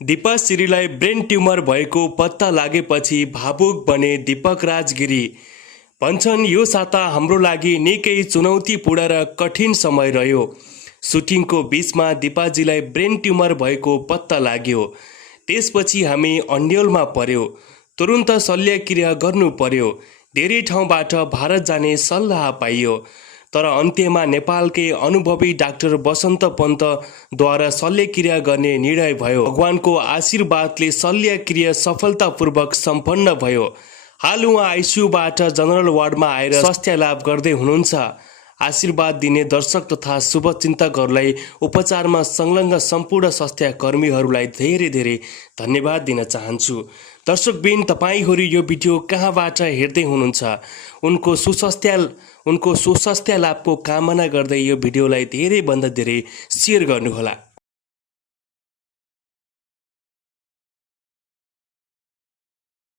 Deepa श्रीलाई brain tumour भएको पत्ता लागेपछि भावुक बने दीपक राजगिरी। भन्छन् यो साता हाम्रो लागि निकै चुनौतीपूर्ण र कठिन समय रह्यो। सुटिङको बीचमा दीपाजीलाई ब्रेन ट्युमर भएको पत्ता लाग्यो। त्यसपछि हामी अन्यलमा पर्यो। तुरुन्त शल्यक्रिया गर्नु पर्यो। धेरै ठाउँबाट भारत जाने सल्लाह पाइयो। तर अन्त्यमा नेपालकै अनुभवी डाक्टर बसन्त पन्तद्वारा शल्यक्रिया गर्ने निर्णय भयो। भगवानको आशीर्वादले शल्यक्रिया सफलतापूर्वक सम्पन्न भयो। हाल उहाँ आइसियुबाट जनरल वार्डमा आएर स्वास्थ्य लाभ गर्दै हुनुहुन्छ। आशीर्वाद दिने दर्शक तथा शुभचिन्तकहरूलाई उपचारमा संलग्न सम्पूर्ण स्वास्थ्य कर्मीहरूलाई धेरै धेरै धन्यवाद दिन चाहन्छु। दर्शकबिन, तपाईहरू यो भिडियो कहाँबाट हेर्दै हुनुहुन्छ? उनको सुस्वास्थ्य लाभको कामना गर्दै यो भिडियोलाई धेरैभन्दा धेरै सेयर गर्नुहोला।